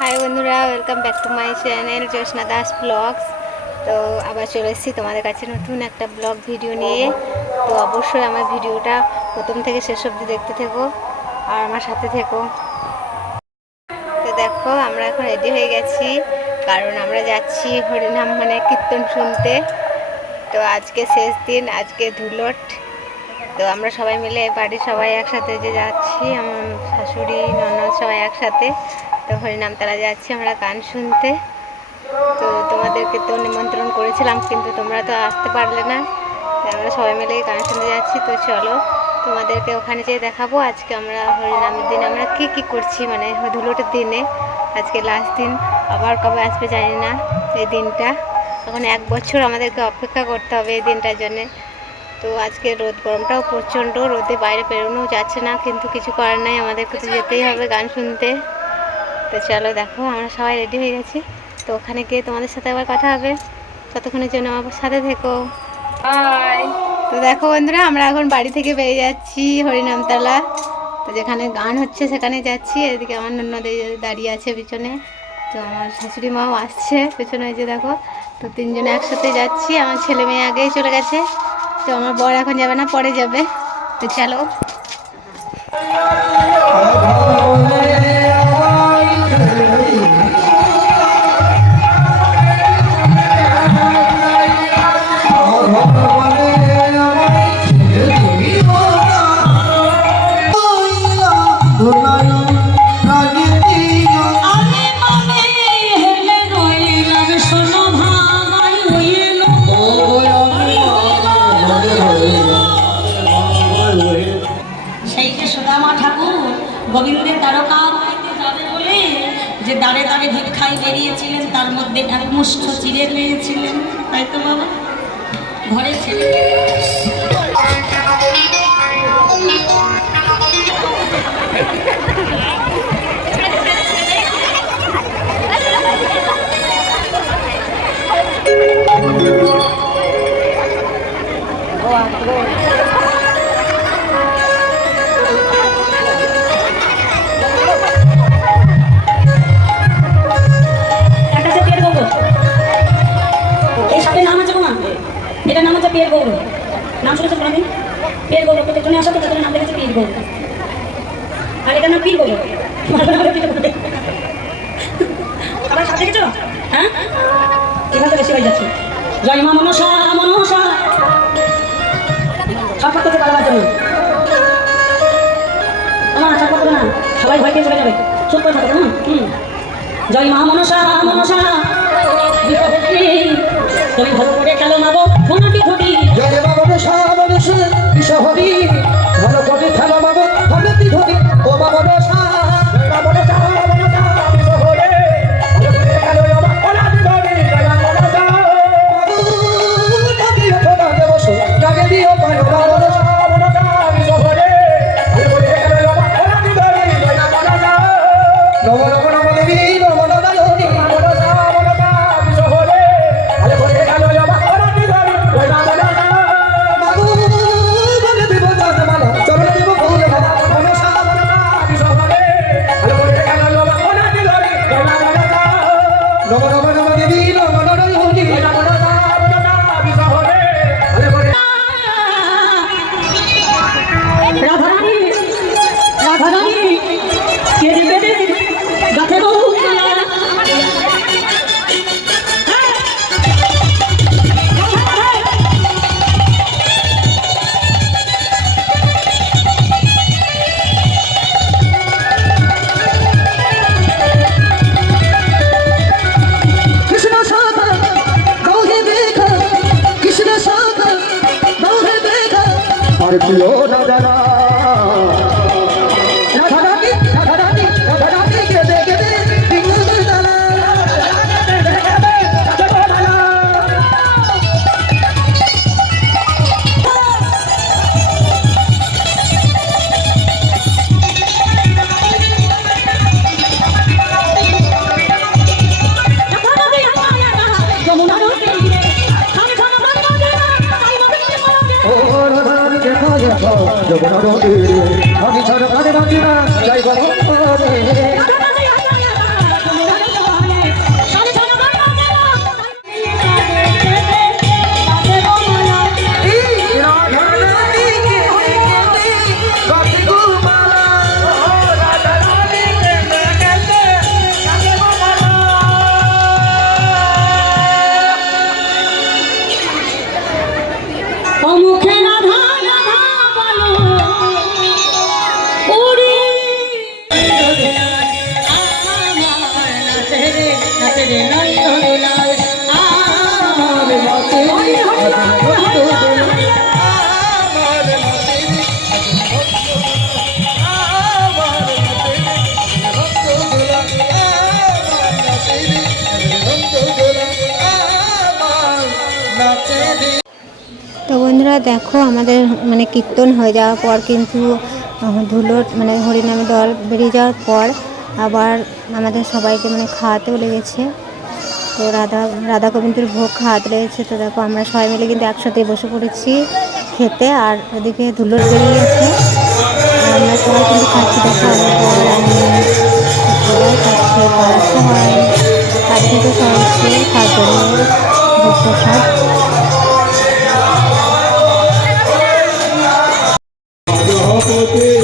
High বন্ধুরা, welcome back to my channel Jyotsna Das vlogs. তো আবার চলে এসেছি তোমাদের কাছে নতুন একটা ব্লগ ভিডিও নিয়ে। তো অবশ্যই আমার ভিডিওটা প্রথম থেকে শেষ অবধি দেখতে থেকো আর আমার সাথে থেকো। তো দেখো, আমরা এখন রেডি হয়ে গেছি, কারণ আমরা যাচ্ছি হরিনাম মানে কীর্তন শুনতে। তো আজকে শেষ দিন, আজকে ধুলট। তো আমরা সবাই মিলে বাড়ির সবাই একসাথে যে যাচ্ছি, আমার শাশুড়ি ননদ সবাই একসাথে। তো হরিনামতলা যাচ্ছি আমরা গান শুনতে। তো তোমাদেরকে তো নিমন্ত্রণ করেছিলাম, কিন্তু তোমরা তো আসতে পারলে না। তাই আমরা সবাই মিলে গান শুনতে যাচ্ছি। তো চলো তোমাদেরকে ওখানে যেয়ে দেখাবো আজকে আমরা হরিনামের দিন আমরা কি করছি, মানে ধুলটের দিনে। আজকে লাস্ট দিন, আবার কবে আসবে জানি না এই দিনটা। এখন 1 বছর আমাদেরকে অপেক্ষা করতে হবে এই দিনটার জন্যে। তো আজকে রোদ গরমটাও প্রচণ্ড, রোদে বাইরে বেরোনো যাচ্ছে না, কিন্তু কিছু করার নাই, আমাদেরকে তো যেতেই হবে গান শুনতে। তো চলো দেখো, আমরা সবাই রেডি হয়ে গেছি। তো ওখানে গিয়ে তোমাদের সাথে আবার কথা হবে, ততক্ষণের জন্য আমার সাথে থেকো। হাই। তো দেখো বন্ধুরা, আমরা এখন বাড়ি থেকে বেরিয়ে যাচ্ছি হরিনামতলা। তো যেখানে গান হচ্ছে সেখানে যাচ্ছি। এদিকে আমার ননদ দাঁড়িয়ে আছে পিছনে। তো আমার শাশুড়ি মাও আসছে পেছনে, যে দেখো। তো 3 জনে একসাথে যাচ্ছি। আমার ছেলে মেয়ে আগেই চলে গেছে। তো আমার বর এখন যাবে না, পরে যাবে। তো চলো। গোবিন্দের তারকা বাড়িতে যাবে বলে যে দাঁড়ে দাঁড়ে ভিক্ষায় বেরিয়েছিলেন, তার মধ্যে এক মুষ্ঠ চিড়ে পেয়েছিলেন, তাই তো বাবা ঘরে ছেলে। এটার নাম হচ্ছে পেট গৌরব। নাম শুনেছেন কোনোদিন? পেট গৌরব প্রত্যেকজনে আসা, প্রত্যেকজনের নাম দেখেছে পেট গৌরব। আর এটার নাম পীর গৌরব। আবার সাথে দেখেছো? হ্যাঁ, এখান তো বেশি হয়ে যাচ্ছে। জয় মা মনসা মনসা ছটফট করতে পারবার জন্য। তোমার ছটফট করবে না, সবাই ভয় পেয়ে চলে যাবে। চুপ করে থাকো। জয় মা মনসা মনসা তুমি ভালো করে খেলো মাগো ঘনাটি ঘটি। জয় মা মনসা মনসা বিশ্বহরি ভালো করে খেলো মাগো ঘনাটি ঘটি। ও মা মনসা মা মনসা মনসা বিশ্বহরি ভালো করে খেলো মাগো ঘনাটি ঘটি। জয় মা মনসা ডাকি খোদা দেবসু ডাকে দিও পায় মা মনসা মনসা বিশ্বহরি ভালো করে খেলো মাগো ঘনাটি ঘটি। জয় মা মনসা নম নম নম দেবী নম নম দায়নি মা মনসা মনসা বিশ্বহরি ভালো করে খেলো মাগো ঘনাটি ঘটি। জয় মা মনসা মাগো বলে দেব জানমালা চরণ দেব ফুল মালা মনসা মনসা বিশ্বহরি ভালো করে খেলো মাগো ঘনাটি ঘটি। জয় মা মনসা নম নম নম দেবী নম নম দায়নি জয় মা মনসা মনসা বিশ্বহরি ভালো করে। রাধারানী রাধারানী কেড়ে বেড়ে গাছে বউ কৃষ্ণ সাধা গৌহে দেখা কৃষ্ণ সাধা গৌহে দেখা আর প্রিয় রাধারা রাধারানী রাধারানী রাধারানী কেঁদে কেঁদে বিমুখ দালা যমুনা নদী আমি ছাড়া কানে নাচি না যাই গো রে নন্দলাল আমার নাচের নন্দলাল আমার নাচের তো বন্ধুরা দেখো আমাদের মানে কীর্তন হয়ে যাওয়ার পর কিন্তু ধুলোর মানে হরিনামের দল বেরিয়ে যাওয়ার পর আবার আমাদের সবাইকে মানে খাওয়াতেও লেগেছে। তো রাধা গোবিন্দের ভোগ খাওয়াতে লেগেছে। তো দেখো আমরা সবাই মিলে কিন্তু একসাথে বসে পড়েছি খেতে, আর ওদিকে ধুলোর বেরিয়ে গেছে। আর আমরা সবাই কিন্তু খাচ্ছি, দেখো আমার বর আমি সবাই খাচ্ছি, পাড়ার সবাই তার থেকে সবাই এসছে খাওয়ার জন্য ভোগ প্রসাদ। জগতে